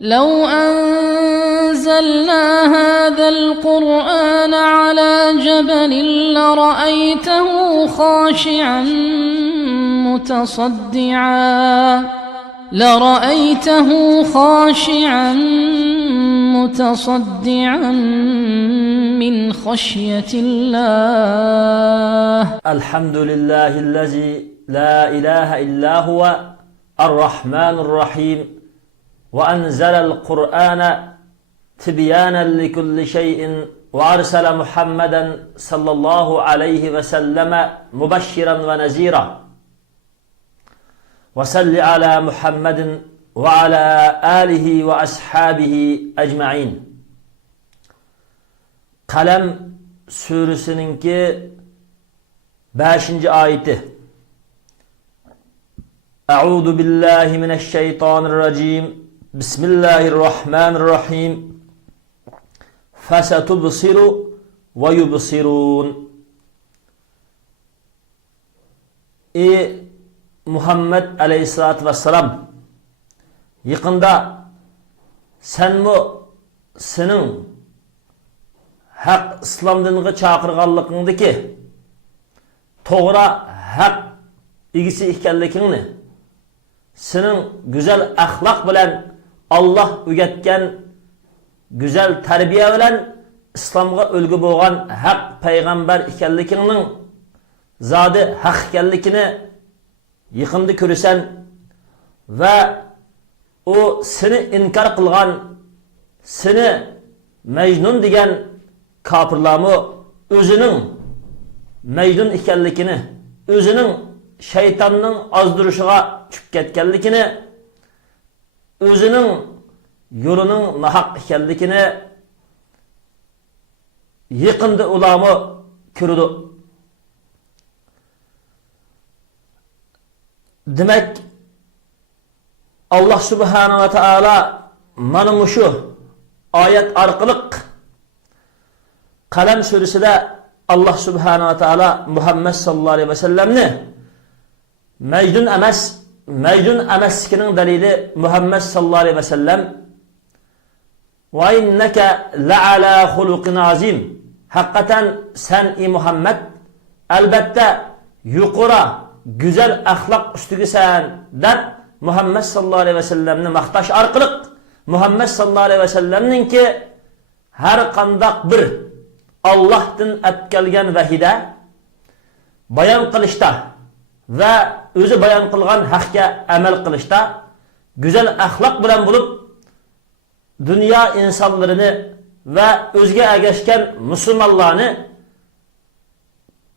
لو أنزلنا هذا القرآن على جبل لرأيته خاشعا متصدعا من خشية الله. الحمد لله الذي لا إله إلا هو الرحمن الرحيم وأنزل القرآن تبيانا لكل شيء وأرسل محمدا صلى الله عليه وسلم مبشرا ونذيرا وصل على محمد وعلى آله وأصحابه أجمعين. Kalem suresininki 5. ayeti. Euzu billahi mineşşeytanirracim. Bismillahirrahmanirrahim. Fesatubsiru ve yubsirun. Muhammed aleyhissalatü vesselam, yıkında sen mu senin hak İslam diniga çakırganlıkındaki toğra hak igisi ekanligingni, senin güzel ahlak bilen Allah ügetken güzel terbiye bilen İslamga ölgü bolgan hak peygamber ekanligingning zadi hak ekanligini yıkındı körüsen ve o seni inkar kılgan, seni Mecnun diyen kapırlamı özünün Mecnun ikenlikini, özünün şeytanının azdırışıga çıkıp ketkenlikini, özünün yolunun nahak ikenlikini yıkındı ulamı körüdü. Demek Allah Subhanahu ve Teala mana şu ayet arkalık Kalem suresinde Allah Subhanahu ve Teala Muhammed sallallahu aleyhi ve sellemni Mecnun emeskinin delili Muhammed sallallahu aleyhi ve sellem ve inneke le'ala hulukin azim. Hakikaten sen Muhammed elbette yuqura güzel ahlak üstüge sen der Muhammed sallallahu aleyhi ve sellemni maqtaş arqılık Muhammed sallallahu aleyhi ve sellemnin ki her kandak bir Allah'tan etkelgen vahide bayan kılışta ve özü bayan kılgan hakka amel kılışta güzel ahlak bilen bulup dünya insanlarını ve özge ergeçken Müslümanlarını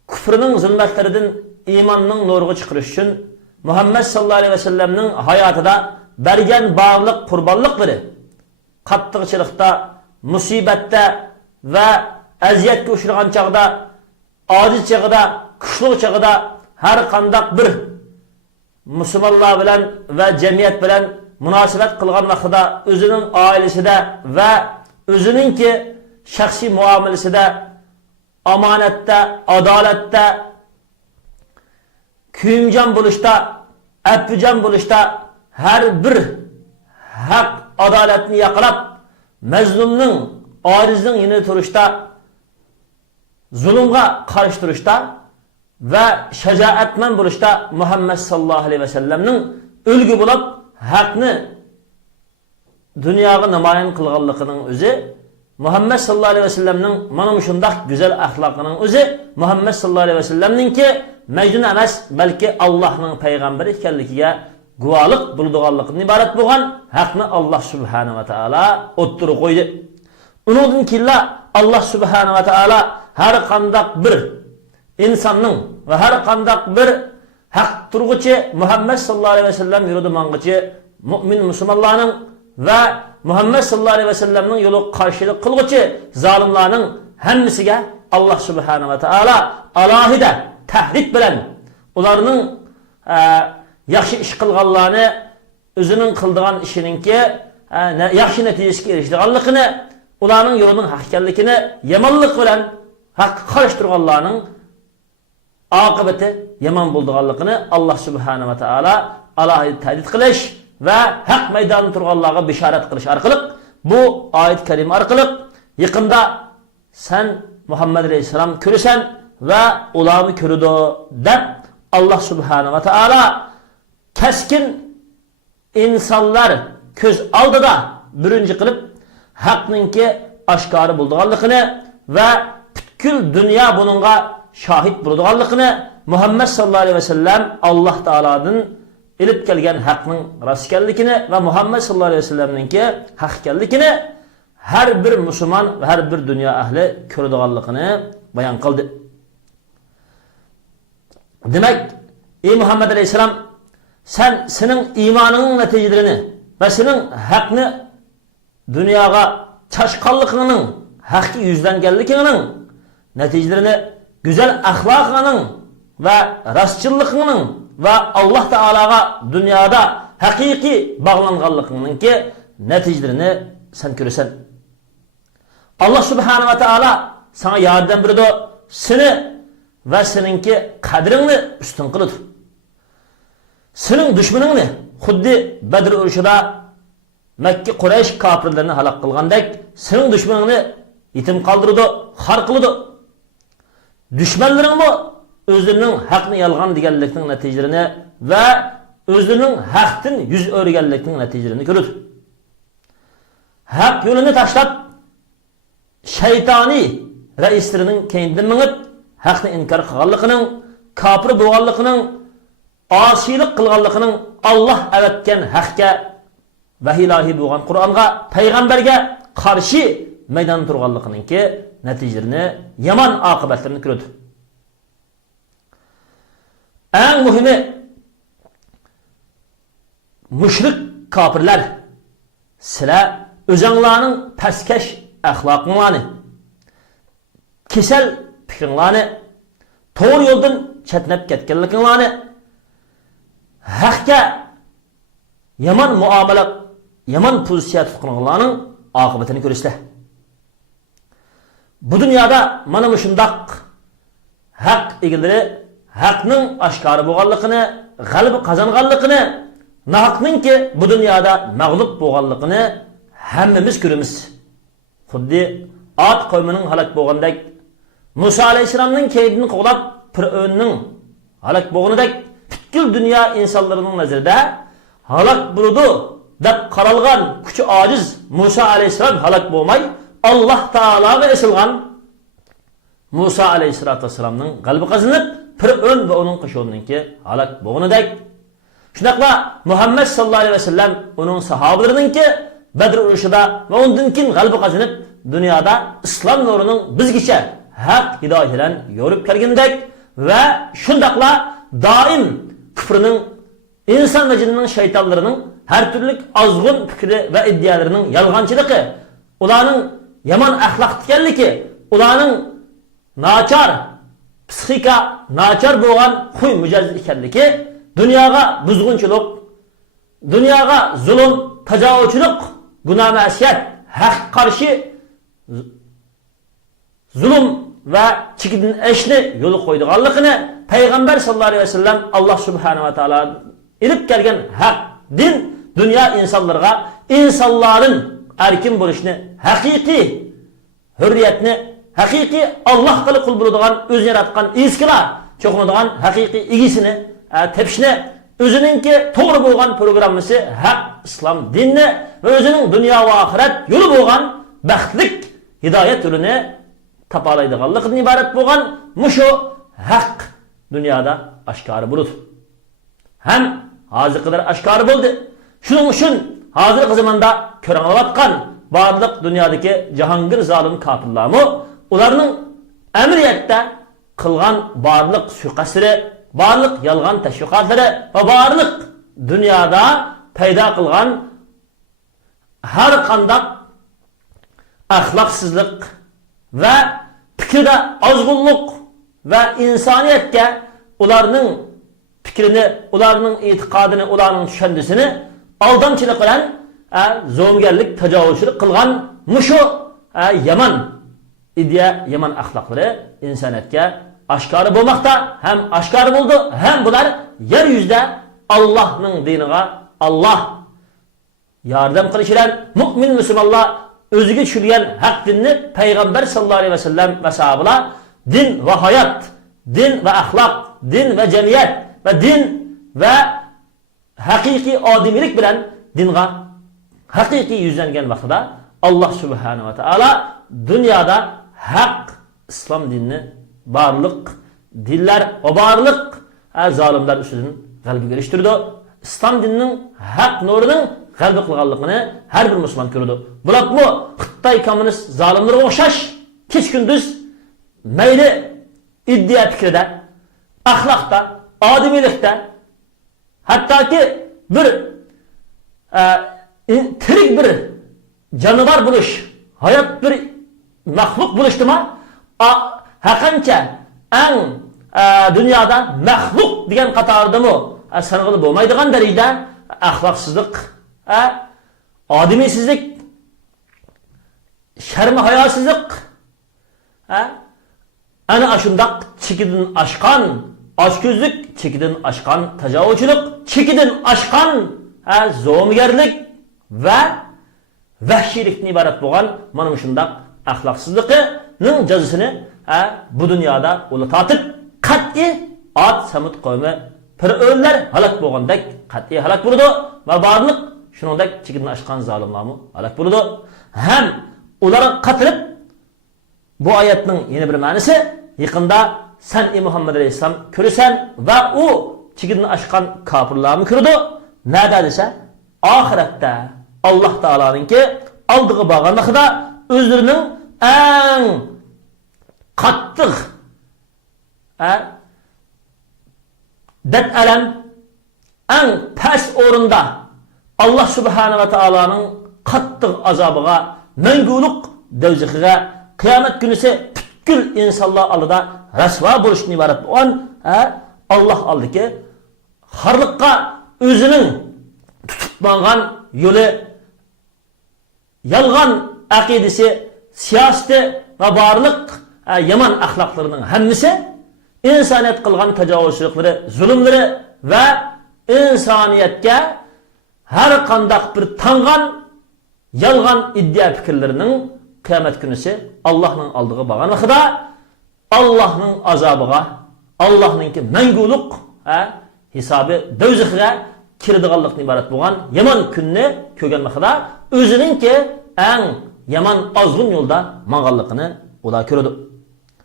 küfrünün zulmetlerinden imanның nurgu çıkırış üçün Muhammed sallallahu aleyhi ve sellem'nin hayatıda bergen bağlılık, kurbanlıkları kattıqçılıkta, musibette ve eziyetke uçurgan çağda, aciz çağda, kışlık çağda her kandak bir Müslümanlar bilen ve cemiyet bilen münasebet kılgan vaxtıda özünün ailesi de ve özünün ki şahsi muamelesi de amanette, adalette küyümcan buluşta, öpücan buluşta her bir hak adaletini yakalap mezlumnun, arizinin yine turuşta zulümga karşı duruşta ve şecaatmen buluşta Muhammed sallallahu aleyhi ve sellem'nin ülgü bulup hakni dünyaya namayan kılganlıkının özü Muhammed sallallahu aleyhi ve sellem'nin mana şundak güzel ahlakının özü Muhammed sallallahu aleyhi ve sellem'nin ki Mecnun emas, belki Allah'ın peygamberi ekanligiga guvalık bulduğanlıktan ibaret bolgan hakni Allah Subhanahu ve Teala otturu koydu. Unudun ki Allah Subhanahu ve Teala her kandak bir insanın ve her kandak bir hak turguçu Muhammed sallallahu aleyhi ve sellem yürüdü mangıcı mümin Müslümanlarının ve Muhammed sallallahu aleyhi ve sellem'nin yolu karşılık kılgıcı zalimlarının hemmisiga Allah Subhanahu ve Teala alahide tahrik bilen ularının yaxşı iş kılganlarını özünün kıldığan işininki yaxşı neticesiga eriştirganligini ularının yolunun hakikallikini yamanlık bilen hak karıştırganlarının akıbeti yaman bulduğanlıkını Allah Subhanahu ve Teala alahide tahdid kılış ve haq meydanı turganlarga bisharat qilish orqali bu oyat kalima orqali yaqinda sen Muhammed Aleyhisselam körüsen ve ularni körüdü deb Allah Subhanahu ve Teala keskin insanlar köz aldida birinci qilib haqninki aşkarı bulduğanlıqını ve bütün dünya bununla şahit bulduğanlıqını Muhammed sallallahu aleyhi ve sellem Allah Teala'nın ilip gelgen haqның rastkellikini ve Muhammed sallallahu aleyhi ve sellem'ninki haqkellikini her bir Müslüman ve her bir dünya ahli körüdüğanlıqını bayan kıldı. Demek ey Muhammed aleyhisselam sen senin imanının neticelerini ve senin haqqını dünyaya çaşqanlıqının haqqı yüzden gellikinin neticelerini güzel ahlakının ve rastçılıqının ve Allah Teala'ga dünyada hakiki bağlanğanlıqının ki neticelerini sen görürsen. Allah Subhanahu ve Teala sana yardım buyurdu, seni ve seninki kadrini üstün kılıdır. Senin düşmanını xuddi Bedir urushida Mekke Quraysh kafirlerini halak kılgandek senin düşmanını yetim kaldırdı, har kıldı. Düşmanların bu özlerinin haqqını yalgan deganlikning neticelerini ve özlerinin haqdan yüz örgenlikning neticelerini görür. Haq yolunu taşlap şeytani reislerinin kendinden minip haqni inkar qilganligining, kafir bo'lganligining, asilik qilganligining Allah avatgan haqqa ve ilahi bo'lgan Qur'onga, payg'ambarga qarshi meydan turganliginingki neticelerini, yaman akibatlarini ko'rdi. En muhimi müşrik kafirler sizlar özüңlarning pastkash axloqinglarni, kesel fikringlarni, to'g'ri yo'ldan chetnab ketganliginglarni, haqqa yaman muomala, yaman pozitsiya tutqaninglarning oqibatini ko'rishlar. Bu dünyada mana shundoq haq egalari haqning oshkori bo'lganligini, g'alaba qozonganligini, nahaqningki bu dünyada mag'lub bo'lganligini hammamiz ko'ramiz. Xuddi Ad qavmining halak bo'lgandek, Musa alayhisolamning keydini qo'lab Fir'avnning halak bo'lganidek, bütün dünya insonlarining nazarida halak bo'ldi deb qaralgan kuchi ojiz Musa alayhisolam halak bo'lmay Allah Teala'ga esilgan Musa aleyhisselamning qalbi qazınıp Fir'avn ve onun qo'shonininki halak bo'lganidek, shunaqla Muhammed sallallahu aleyhi ve sellem onun sahabalarininki Bedir urushida ve ondan keyin g'alaba qozonib dünyada İslam nurining bizgacha haq hidoyat bilan yorib kelgandek ve shundaqla doim kufrining, inson ve jinning shaytonlarining her türlü azg'un fikri ve iddialarının yalg'onchiligi, ularning yaman axloq ekanligi, ularning nachar psixika, nachar bo'lgan huy mijozli ekanligi, dunyoga buzg'unchilik, dunyoga zulm, tajovuzchilik, gunoh ma'siyat, haq qarshi zulm ve chekidin ishni yo'l qo'ydiganligini payg'ambar sallallohu alayhi vasallam Allah Subhanahu ve Teala ilib kelgan haq din dünya insonlarga insonlarning erkin bo'lishni, haqiqiy hurriyatni, haqiqiy Allah qili qul bo'ladigan, o'zi yaratgan eskilar cho'qinadigan haqiqiy egisini tepishni, o'zininki to'g'ri bo'lgan programmasi haq islom dinni ve o'zining dunyo va oxirat yo'li bo'lgan baxtlik hidoyat yo'lini tapalaydiganlikdan iborat bo'lgan mushu haq dunyoda oshkor bo'ldi. Ham hozir qadar oshkor bo'ldi. Shuning uchun hozirgi zamonda ko'rilayotgan barliq dunyodagi jahongir zolim kofirlarmi ularning amiriyatda qilgan barliq suiqastlari, barliq yolg'on tashviqotlari va barliq dunyoda paydo qilgan har qanday axloqsizlik ve fikrde azgınlık ve insaniyetke ularning fikrini, ularning e'tiqodini, ularning tushundisini aldamchilik bilan zo'mgarlik, tajovuzchilik qilgan mushu yaman ideya, yaman axloqlari insoniyatga oshkor bo'lmoqda, ham oshkor bo'ldi, ham bular yer yuzida Allohning diniga, Allah yordam qilish bilan mu'min musulmonlar o'ziga tushirgan haq dinni payg'ambar sallallohu alayhi vasallam va sahobalar din va hayot, din va axloq, din va jamiyat va din va haqiqiy odimiylik bilan dinga haqiqiy yuzlangan vaqtida Alloh subhanahu va taolo dunyoda haq islom dinini barliq dinlar va barliq zolimlar ustidan g'alaba erishtirdi. İslam dininin haq nurining g'alaba qilganligini har bir musulmon ko'rdi. Bularmi Xitoy kommunist zolimlarga o'xshash kech kunduz mayli iddia fikrida, axloqda, odimiylikda, hattoki bir tirik bir canavar buluş, hayat bir mahluk buluştuma, hakança en dünyada mahluk diyen katarda mı sanıqlı bo'lmaydigan darajada axloqsizlik, odimiysizlik, sharm hayosizlik, ana shundaq chekidan oshgan ochko'zlik, chekidan oshgan tajovuzchilik, chekidan oshgan zo'mgarlik va vahşilikni ibaret bo'lgan mana shundaq axloqsizlikning jazosini bu dunyoda ular tatib qat'iy ot samut qavmi fir'aunlar halok bo'lgandek qat'iy halok bo'ldi va barliq shuningdek chekidan oshgan zolimlarmi halok bo'ldi. Ham ular qatilib bu oyatning yana bir ma'nosi yaqinda sen Muhammed Aleyhisselam ko'rasan va u chekidan oshgan kofirlarni ko'rdi. Nada desa oxiratda Allah Teala'nınki aldığı bağanlıqda özlerinin en qattiq dert elem en pes orunda Allah Subhanahu ve Teala'nın qattiq azabıga menguluk devzixiga kıyamet günüse bütkül insanlar alıda rasva buluşunu ibaret olan Allah aldı ki harlıkka özünün tututmangan yolu yalgan akidesi, siyaseti ve barlık yaman ahlaklarının hemmisi insaniyet kılgan tecavüzçülükleri, zulümleri ve insaniyetke her kandak bir tangan yalgan iddia fikirlerinin kıyamet günüsü Allah'ın aldığı bağın vakıda Allah'ın azabıga, Allah'ın ki menguluk hesabı dövzükhine kirdiğanlıktan ibaret bo'lgan yaman kunni ko'rgan vaqtida o'zininki eng yaman azg'un yo'lda mang'anligini ular ko'rdi.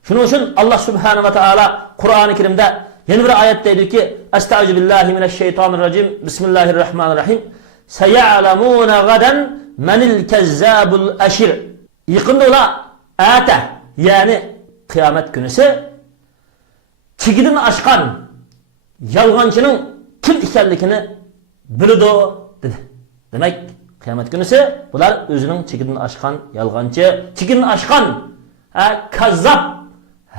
Shuning uchun Alloh subhanahu va taolo Qur'oni Karimda yana bir oyatda deydi-ki: "Estaizu billahi mineşşeytanirracim. Bismillahirrahmanirrahim. Seya'lamuna gadan menil kezzabul ashir." Yaqinda ular ata, ya'ni qiyomat kunisi chekidan oshgan yolg'onchining kim ekanligini bildi dedi. Demek kıyamet günüsü bular özünün chekidan oshgan yolg'onchi, chekidan oshgan kazzab,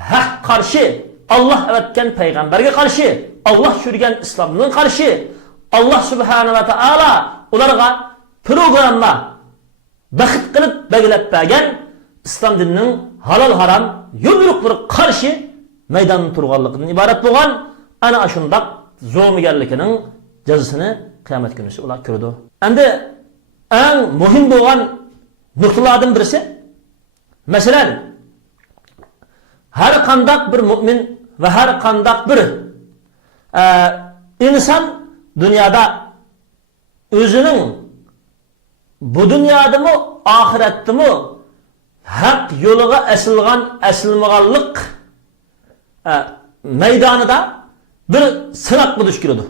haq qarshi, Allah avatgan payg'ambarga qarshi, Allah tushirgan islomning qarshi, Allah subhanahu va taolo ularga programma baxit qilib belgilab bergan islom dinining halol haram yo'l-yo'riqlariga qarshi maydon turganligidan iborat bo'lgan ana shundaq zo'migarligining cezasını kıyamet günüsü ular ko'rdi. Endi en muhim bo'lgan nuqtalardan birisi, masalan, her qandaq bir mu'min ve her qandaq bir insan dünyada özünün bu dünyada mı, ahirette mi haq yo'liga asilmaganlik meydanida bir sınaqqa duch keladi.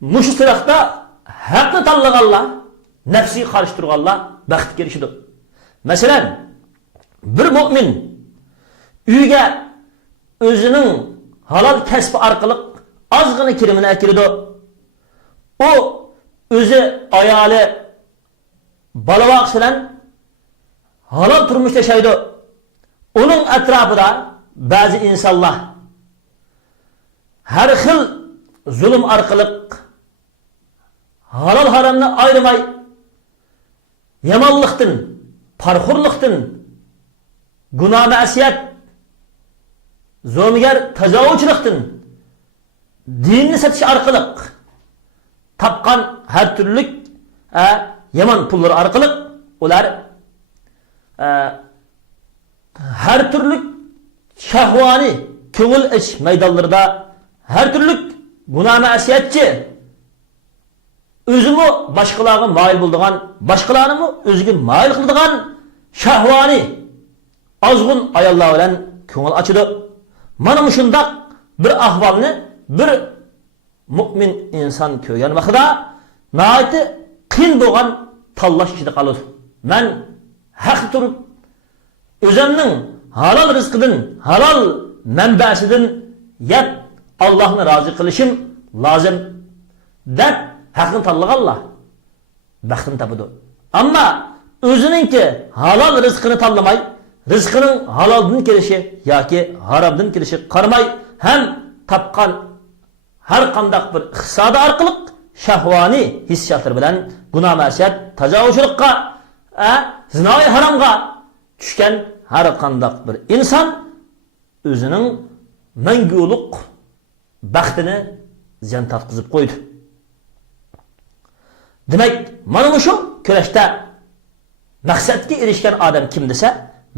Muşu sınaqda haqni tanlaganlar, nefsi qarshi turganlar baxtga erishadi. Masalan, bir mu'min uyga o'zining halol kasbi orqali ozgina kirimini akirdi. O o'zi ayoli balavoq bilan halol turmush yashaydi. Uning atrofida ba'zi insonlar har xil zulm orqali halol haramni ayırmay yamanlıqdan, parxurluqdan, günah ma'siyat, zo'migar tajovuzchilikdan dinni satish orqali tapqan har turlik yaman pullar orqali ular her türlü şahvani ko'ngil ish maydonlarida her türlü günah ma'siyatchi o'zimi boshqalarga moyil bo'ladigan, boshqalarni o'ziga moyil qiladigan shahvani ozg'un ayollar bilan ko'ngil ochadi. Mana shunday bir ahvolni bir mu'min inson ko'rgan vaqtida nihoyatda qiyin bo'lgan tanlash ichida qoladi. Men haq turib o'zimning halol rizqidan, halol manbasidan yeb Allohni rozi qilishim lozim deb haqni tanlaganlar baxtini topadi. Ammo o'zininki halol rizqini tanlamay, rizqining haloldan kelishi yoki haromdan kelishi qaramay, ham topgan har qanday bir iqtisodi orqali shahvoniy hissiyotlar bilan gunoh ma'siyat, tajovuzchilikqa, zinoy haromga tushgan har qanday bir inson o'zining mangulik baxtini ziyon tartqizib qo'ydi. Demek, mana shu kurashda maqsadga erishgan odam kim desa,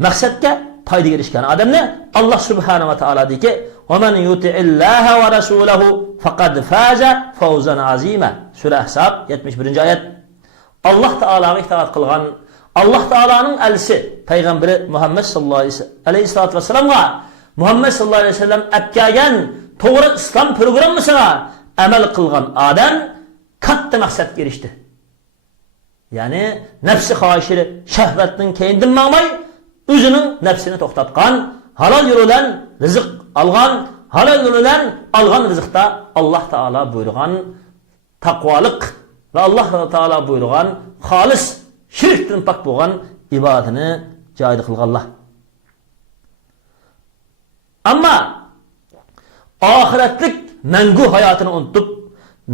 maqsadga foydaga erishgan odamni Alloh subhanahu va taolo deyki, "Va man yuti'illaha va rasulahu faqad faza fawzan azima." Sura Ahzab 71-oyat. Alloh taologa itoat qilgan, Alloh taoloning elchisi payg'ambari Muhammad sallallohu alayhi vasallamga Muhammad sallallohu alayhi vasallam atkagan to'g'ri islom programmasiga amal qilgan odam katta maqsadga erishdi. Yani nefsi xohishini, shahvatning keyindan mangmay, o'zining nafsini to'xtatgan, halol yo'l bilan rizq olgan, halol yo'l bilan olgan rizqda Alloh taolo buyurgan taqvolik va Alloh taolo buyurgan xolis shirkdan pok bo'lgan ibodatini joyida qilganlar. Ammo oxiratlik mangu hayotini unutib,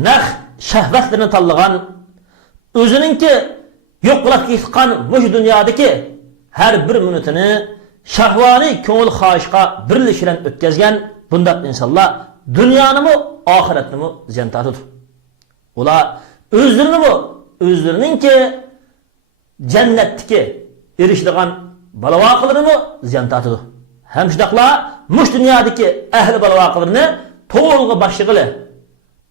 naq shahvatlarni tanlagan, o'zininki yo'qlab ketgan bu dunyodagi har bir minutini shahvoniy ko'ngil xohishga birlish bilan o'tkazgan bunday insonlar dunyonimi, oxiratnimi ziyon tortadi. Ular o'zlariningki jannatdagi erishadigan balavoqlarini ziyon tortadi. Ham shundaqlar mush dunyodagi ahli balavoqlarini to'g'ri boshlig'ili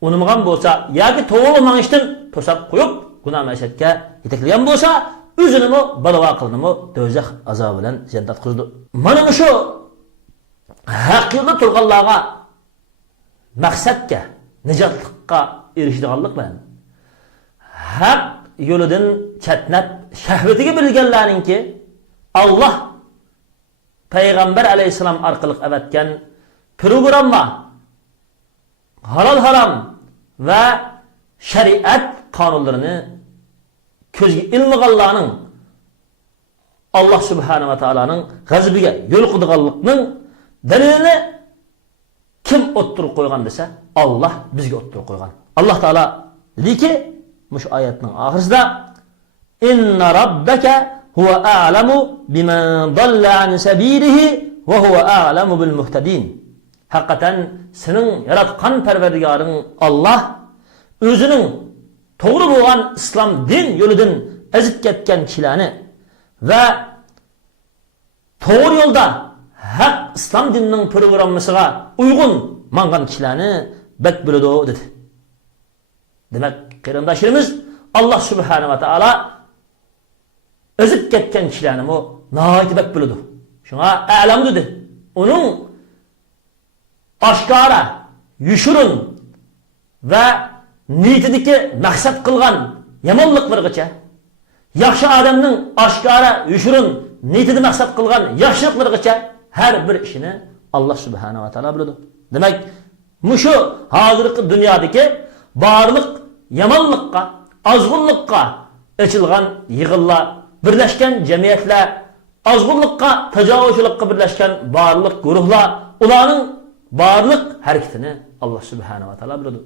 unimgan bo'lsa yoki to'g'ri mangishdan to'sab qo'yib gunoh ma'siyatga yetaklagan bo'lsa, o'zinimi balavoqlarini do'zax azobi bilan ziyon tortqizdi. Mana shu haqiqiy turganlarga maqsadga, nijotlikqa erishadiganlik bilan haq yo'lidan chatnab shahvatiga bilganlarningki Alloh payg'ambar alayhisalom orqali avatgan programma halol harom va shariat qonunlarini ko'zga ilmaganlarning Alloh subhanahu va taoloning g'azabiga yo'l qo'yganlikning dalilini kim o'ttirib qo'ygan desa, Alloh bizga o'ttirib qo'ygan. Alloh taolo deyki, mush oyatning oxirisida inna robbaka huwa a'lamu biman dalla an sabilihi va huwa a'lamu bil muhtadin. Haqiqatan sening yaratgan Parvardigoring Alloh o'zining to'g'ri bo'lgan islom din yo'lidan azib ketgan kishilarni va to'g'ri yo'lda haq islom dinining programmasiga uyg'un mangan kishilarni bak biladi dedi. Demak, qarindoshlarimiz Alloh subhanahu va taolo azib ketgan kishilarni nihoyat bak biladi. Shunga a'lam dedi. Uning oshkora, yushurun va niyatidagi maqsad qilgan yomonliklargacha, yaxshi odamning oshkora, yushurun niyatida maqsad qilgan yaxshiliklargacha har bir ishini Alloh subhanahu va taolo biladi. Demak, mushu hozirgi dunyodagi barliq yomonlikqa, ozg'unlikqa ochilgan yig'inlar, birlashgan jamiyatlar, ozg'unlikqa, tajovuzchilikqa birlashgan barliq guruhlar, ularning barliq harakatini Alloh subhanahu va taolo biladi.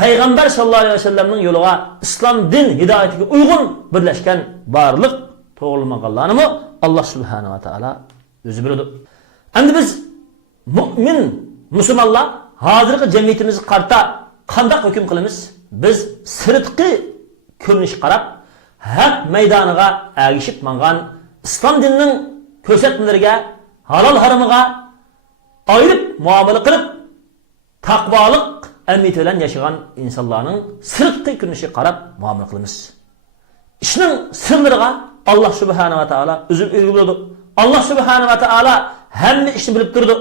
Payg'ambar sallallohu alayhi vasallamning yo'liga, islom din hidoyatiga uyg'un birlashgan barliq to'g'rilmaganlarni Alloh subhanahu va taolo o'zi biladi. Endi biz mu'min musulmonlar hozirgi jamiyatimiz qarta qanday hukm qilamiz? Biz sirtqi ko'rinish qarab haq maydoniga agishib mangan islom dinining ko'rsatmalariga, halol haramiga ayirib muomala qilib, taqvolik amniyati bilan yashagan insonlarning sirtqi ko'rinishiga qarab muomala qilamiz. Ishning sirlariga Allah subhanahu va taolo o'zi o'rgib bo'ldi. Allah subhanahu va taolo hamma ishni bilib turdi.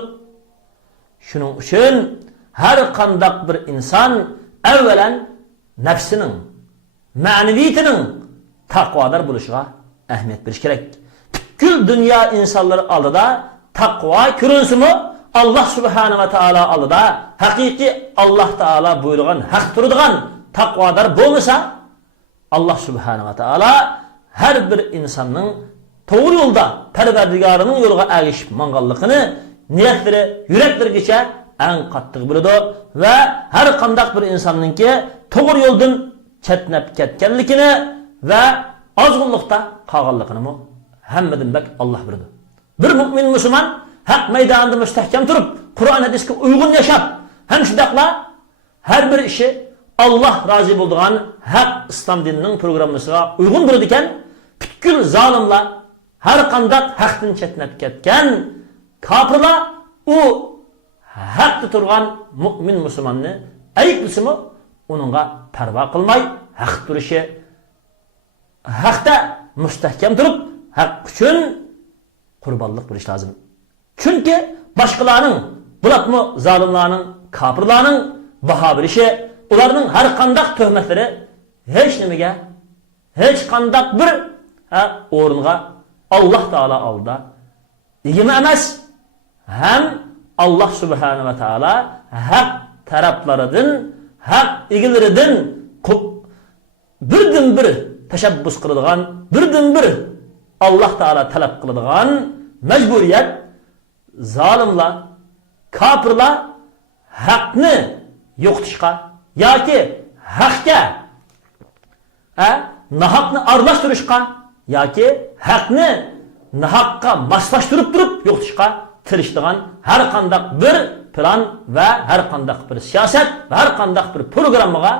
Shuning uchun har qanday bir inson avvalan nafsining, ma'naviyatining taqvodor bo'lishiga ahamiyat berish kerak. Butkul dunyo insonlari oldida taqvo ko'rinsimi, Allah subhanahu va taolo oldida haqiqiy Allah taolo buyurgan haq turadigan taqvodor bo'lmasa, Allah subhanahu va taolo har bir insonning to'g'ri yo'lda Parvardigorining yo'liga erishib manganligini niyatlari, yuraklarigacha eng qattiq biladi va har qanday bir insonningki to'g'ri yo'ldan chetnab ketganligini va ozg'unlikda qolganligini hammadan bak Allah biladi. Bir mu'min musulmon haq maydonida mustahkam turib, Qur'on hadisga uyg'un yashab, ham shundaqla har bir ishi Allah rozi bo'lgan haq islom dinining programmasiga uyg'un bo'ladi ekan, butkul zolimlar har qanday haqdan chetnab ketgan kofirlar u haqda turgan mu'min musulmonni ayiblisimi uningga parvo qilmay haq turishi, haqda mustahkam turib haq uchun qurbonlik qilish lozim. Chunki boshqalarning, bularmi zolimlarning, kofirlarning baho berishi, ularning har qanday tuhmatlari hech nimaga, hech qanday bir o'ringa Allah taolo oldida egimi emas. Ham Allah subhanahu va taolo haq taraflaridan, haq egilaridan birdan bir tashabbus qiladigan, birdan bir Allah taolo talab qiladigan majburiyat zolimlar, kofirlar haqni yo'qotishga yoki haqga nahaqni aralashtirishga yoki haqni nahaqqa moslashtirib turib yo'qotishga tirishadigan har qanday bir plan va har qanday bir siyosat va har qanday bir programmaga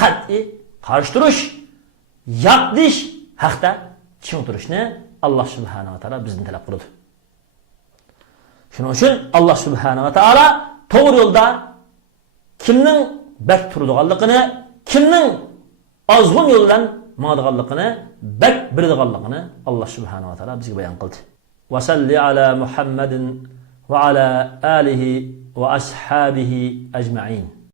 qat'iy qarshi turish, yo'qdish, haqda ching turishni Allah subhanahu va taolo bizdan talab qiladi. Shuning uchun Allah subhanahu va taolo to'g'ri yo'lda kimning bak turadiganligini, kimning ozg'un yo'ldan ma'diganligini, bak biladiganligini Allah subhanahu va taolo bizga bayon qildi. Va salli ala Muhammadin va ala alihi va ashabihi ajma'in.